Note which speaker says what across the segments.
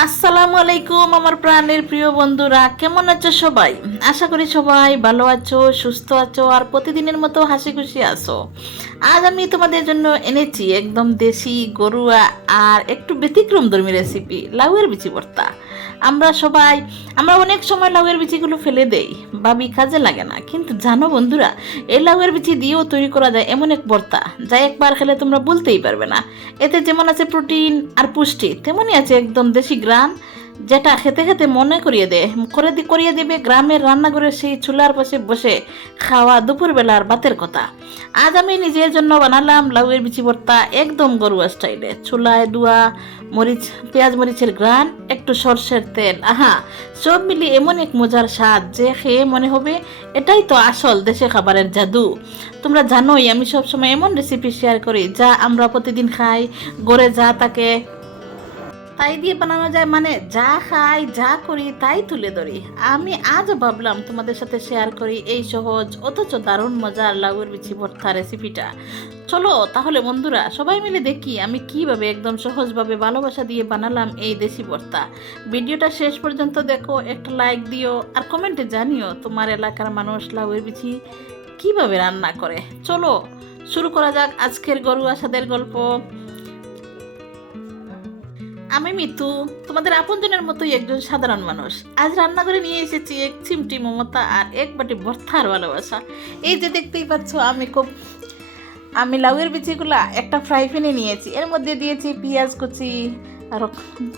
Speaker 1: আসসালামু আলাইকুম আমার প্রাণের প্রিয় বন্ধুরা, কেমন আছো সবাই? আশা করি সবাই ভালো আছো, সুস্থ আছো, আর প্রতিদিনের মতো হাসি খুশি আছো। আজ আমি তোমাদের জন্য এনেছি একদম দেশি গরুয়া আর একটু ব্যতিক্রম ধর্মী রেসিপি লাউয়ের বিচি ভর্তা। আমরা সবাই, আমরা অনেক সময় লাউয়ের বিচিগুলো ফেলে দেই, ভাবি কাজে লাগে না। কিন্তু জানো বন্ধুরা, এই লাউয়ের বিচি দিয়েও তৈরি করা যায় এমন এক বর্তা, যা একবার খেলে তোমরা বলতেই পারবে না। এতে যেমন আছে প্রোটিন আর পুষ্টি, তেমনই আছে একদম দেশি গ্রান যেটা খেতে খেতে মনে করিয়ে দেয় করে দি করিয়ে দেবে গ্রামের রান্নাঘরের সেই চুলার পাশে বসে খাওয়া দুপুরবেলার বাতের কথা। আজ আমি নিজের জন্য বানালাম লাউয়ের বিচি ভর্তা, একদম গরুয়া স্টাইলে। চুলায় দুয়া, মরিচ, পেঁয়াজ মরিচের গ্রান, একটু সর্ষের তেল। আহা, সব মিলিয়ে এমন এক মজার স্বাদ যে খেয়ে মনে হবে এটাই তো আসল দেশে খাবারের জাদু। তোমরা জানোই আমি সবসময় এমন রেসিপি শেয়ার করি যা আমরা প্রতিদিন খাই, গড়ে যা তাকে তাই দিয়ে বানানো যায়। মানে যা খাই, যা করি, তাই তুলে ধরি। আমি আজও ভাবলাম তোমাদের সাথে শেয়ার করি এই সহজ, অথচ দারুণ মজার লাউয়ের বিচি ভর্তা রেসিপিটা চলো, তাহলে বন্ধুরা, সবাই মিলে দেখি আমি কীভাবে একদম সহজভাবে ভালোবাসা দিয়ে বানালাম এই দেশি ভর্তা। ভিডিওটা শেষ পর্যন্ত দেখো, একটা লাইক দিও, আর কমেন্টে জানিও তোমার এলাকার মানুষ লাউয়ের বিচি কীভাবে রান্না করে। চলো, শুরু করা যাক আজকের গরু আসাদের গল্প। আমি মিতু, তোমাদের আপনজনের মতোই একজন সাধারণ মানুষ। আজ রান্না করে নিয়ে এসেছি এক চিমটি মমতা আর এক বাটি ভর্তার ভালোবাসা। এই যে দেখতেই পাচ্ছ, আমি খুব আমি লাউয়ের বিচিগুলা একটা ফ্রাই প্যানে নিয়েছি। এর মধ্যে দিয়েছি পেঁয়াজ কুচি, আর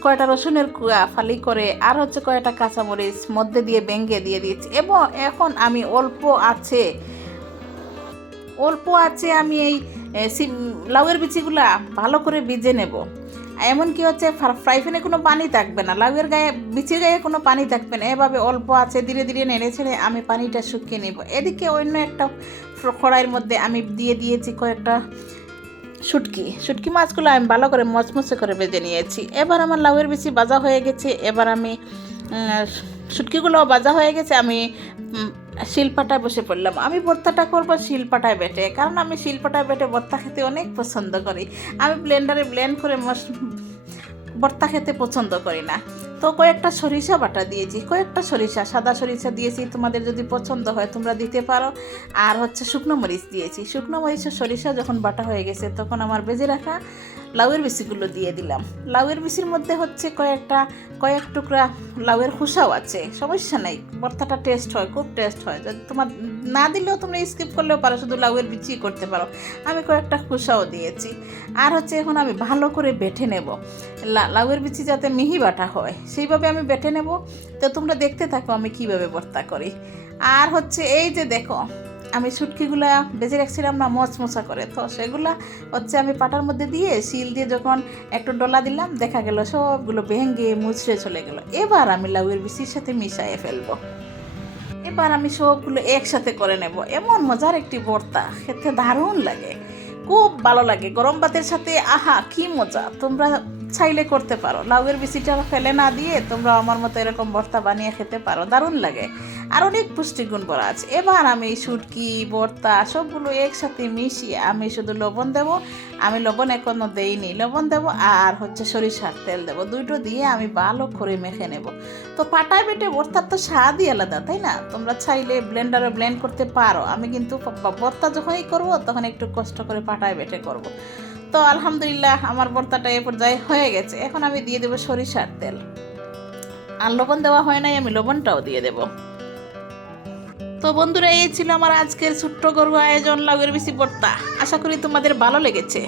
Speaker 1: কয়টা রসুনের কুয়া ফালি করে, আর হচ্ছে কয়টা কাঁচামরিচ, মধ্যে দিয়ে বেঙ্গে দিয়ে দিয়েছি। এবং এখন আমি অল্প আছে অল্প আছে আমি এই লাউয়ের বিচিগুলা ভালো করে ভিজে নেব। এমন কি হচ্ছে ফ্রাই প্যানে কোনো পানি থাকবে না, লাউয়ের গায়ে, বিচির গায়ে কোনো পানি থাকবে না। এভাবে অল্প আছে, ধীরে ধীরে নেড়ে ছেড়ে আমি পানিটা শুকিয়ে নেব। এদিকে অন্য একটা কড়াইয়ের মধ্যে আমি দিয়ে দিয়েছি কয়েকটা শুটকি। শুটকি মাছগুলো আমি ভালো করে মচমচে করে বেজে নিয়েছি। এবার আমার লাউয়ের বেশি বাজা হয়ে গেছে। এবার আমি শুটকিগুলো বাজা হয়ে গেছে। আমি শিলপাটায় বসে পড়লাম। আমি ভর্তাটা করব, শিলপাটায় বেটে। কারণ আমি শিলপাটায় বেটে ভর্তা খেতে অনেক পছন্দ করি। আমি ব্লেন্ডারে ব্লেন্ড করে ভর্তা খেতে পছন্দ করি না। তো কয়েকটা সরিষা বাটা দিয়েছি। কয়েকটা সরিষা, সাদা সরিষা দিয়েছি। তোমাদের যদি পছন্দ হয় তোমরা দিতে পারো। আর হচ্ছে শুকনো মরিচ দিয়েছি। শুকনো মরিচের সরিষা যখন বাটা হয়ে গেছে তখন আমার বেজে রাখা লাউয়ের বিচিগুলো দিয়ে দিলাম। লাউয়ের বিচির মধ্যে হচ্ছে কয়েকটা, কয়েক টুকরা লাউয়ের খোসাও আছে, সমস্যা নেই। ভর্তাটা টেস্ট হয়, খুব টেস্ট হয়। যদি তোমার না দিলেও তোমরা স্কিপ করলেও পারো, শুধু লাউয়ের বিচি করতে পারো। আমি কয়েকটা খোসাও দিয়েছি। আর হচ্ছে এখন আমি ভালো করে বেটে নেব। লাউয়ের বিচি যাতে মিহি বাটা হয়, সেইভাবে আমি বেটে নেব। তো তোমরা দেখতে থাকো আমি কীভাবে ভর্তা করি। আর হচ্ছে এই যে দেখো আমি শুটকিগুলা বেজে রাখছিলাম না, মচমচা করে। তো সেগুলা হচ্ছে আমি পাটার মধ্যে দিয়ে শিল দিয়ে যখন একটু ডলা দিলাম, দেখা গেল সবগুলো ভেঙে মুচড়ে চলে গেল। এবার আমি লাউয়ের বিচির সাথে মিশাইয়ে ফেলব। এবার আমি সবগুলো একসাথে করে নেব। এমন মজার একটি ভর্তা, খেতে দারুণ লাগে। খুব ভালো লাগে। গরম ভাতের সাথে, আহা, কি মজা! তোমরা চাইলে করতে পারো। লাউয়ের বিচিটা ফেলে না দিয়ে তোমরা আমার মতো এরকম ভর্তা বানিয়ে খেতে পারো। দারুণ লাগে। আর অনেক পুষ্টিগুণ ভরা আছে। এবার আমি শুটকি, ভর্তা সবগুলো একসাথে মিশিয়ে আমি শুধু লবণ দেব। আমি লবণ এখনও দেইনি। লবণ দেব আর হচ্ছে সরিষার তেল দেব। দুটো দিয়ে আমি ভালো করে মেখে নেব। তো পাটায় বেটে ভর্তার তো স্বাদই আলাদা, তাই না? তোমরা চাইলে ব্লেন্ডারে ব্লেন্ড করতে পারো। আমি কিন্তু ভর্তা যখনই করব, তখন একটু কষ্ট করে পাটায় বেটে করব। তো আলহামদুলিল্লাহ আমার ভর্তাটা এ পর্যায়ে হয়ে গেছে। এখন আমি দিয়ে দেবো সরিষার তেল। আর লবণ দেওয়া হয় নাই, আমি লবণটাও দিয়ে দেব। তো বন্ধুরা, এই ছিল আমার আজকের ছোট্ট গরু আয়োজন লগের বেশি ভর্তা আশা করি তোমাদের ভালো লেগেছে।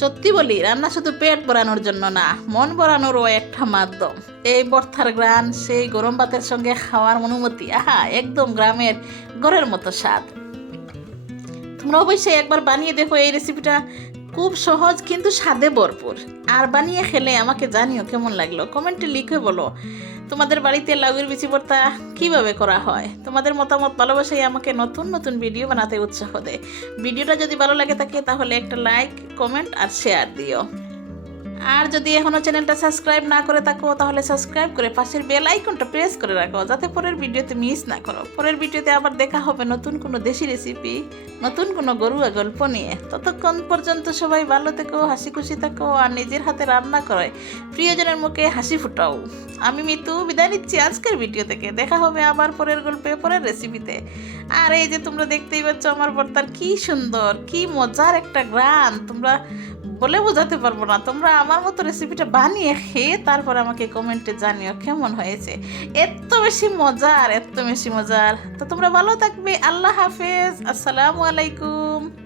Speaker 1: সত্যি বলি, রান্না শুধু পেট ভরানোর জন্য না, মন ভরানোরও একটা মাধ্যম। এই বর্থার গ্রান, সেই গরম ভাতের সঙ্গে খাওয়ার অনুমতি, আহা, একদম গ্রামের ঘরের মতো স্বাদ। তোমরা অবশ্যই একবার বানিয়ে দেখো এই রেসিপিটা খুব সহজ, কিন্তু স্বাদে ভরপুর। আর বানিয়ে খেলে আমাকে জানিও কেমন লাগল? কমেন্টে লিখে বলো। তোমাদের বাড়িতে লাউয়ের বিচি ভর্তা কীভাবে করা হয়? তোমাদের মতামত, ভালোবাসাই আমাকে নতুন নতুন ভিডিও বানাতে উৎসাহ দেয়। ভিডিওটা যদি ভালো লাগে থাকে, তাহলে একটা লাইক কমেন্ট আর শেয়ার দিও। আর যদি এখনও চ্যানেলটা সাবস্ক্রাইব না করে থাকো, তাহলে সাবস্ক্রাইব করে পাশের বেল আইকনটা প্রেস করে রাখো, যাতে পরের ভিডিওতে মিস না করো। পরের ভিডিওতে আবার দেখা হবে নতুন কোনো দেশি রেসিপি নতুন কোনো গরুয়া গল্প নিয়ে। ততক্ষণ পর্যন্ত সবাই ভালো থেকো, হাসি খুশি থাকো, আর নিজের হাতে রান্না করে প্রিয়জনের মুখে হাসি ফুটাও। আমি মিতু, বিদায় নিচ্ছি আজকের ভিডিও থেকে। দেখা হবে আবার পরের গল্পে, পরের রেসিপিতে আর এই যে তোমরা দেখতেই পাচ্ছ আমার বর্তার কি সুন্দর, কি মজার একটা গ্রান তোমরা বলে বোঝাতে পারব না। তোমরা আমার মতো রেসিপিটা বানিয়ে খেয়ে তারপর আমাকে কমেন্টে জানিও কেমন হয়েছে। এত বেশি মজার এত বেশি মজার। তো তোমরা ভালো থাকবে। আল্লাহ হাফেজ। আসসালামু আলাইকুম।